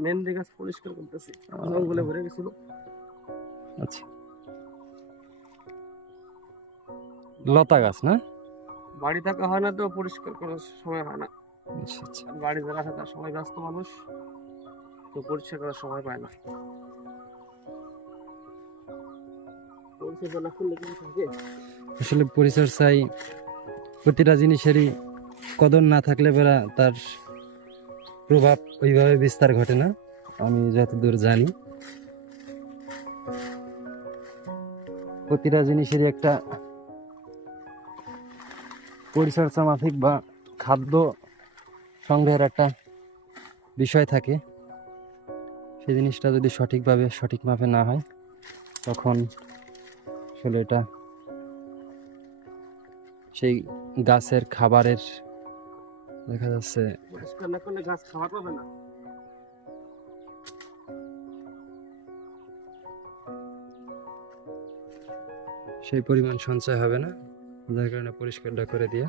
মেহেন্দি গাছ পরিষ্কার করতেছি জঙ্গলে ভরে গেছিল। আচ্ছা। লতা গাছ না? বাড়ি থাকা হয় না তো পরিষ্কার করার সময় হয় না। আচ্ছা আচ্ছা। বাড়ি যারা তার সবাই ব্যস্ত মানুষ তো পরিষ্কার করার সময় পায় না। আসলে পরিচর্যায় প্রতিটা জিনিসেরই কদর না থাকলে বেড়া তার প্রভাব ওইভাবে বিস্তার ঘটে না। আমি যতদূর জানি। প্রতিটা জিনিসেরই একটা পরিচর্যা মাফিক বা খাদ্য সংগ্রহের একটা বিষয় থাকে। সেই জিনিসটা যদি সঠিকভাবে, সঠিক মাপে না হয়, তখন আসলে এটা সেই গাছের খাবারের দেখা যাচ্ছে। পরিষ্কার না করলে গাছ খাবার পাবে না। সেই পরিমাণ সঞ্চয় হবে না যার কারণে পরিষ্কারটা করে দিয়ে।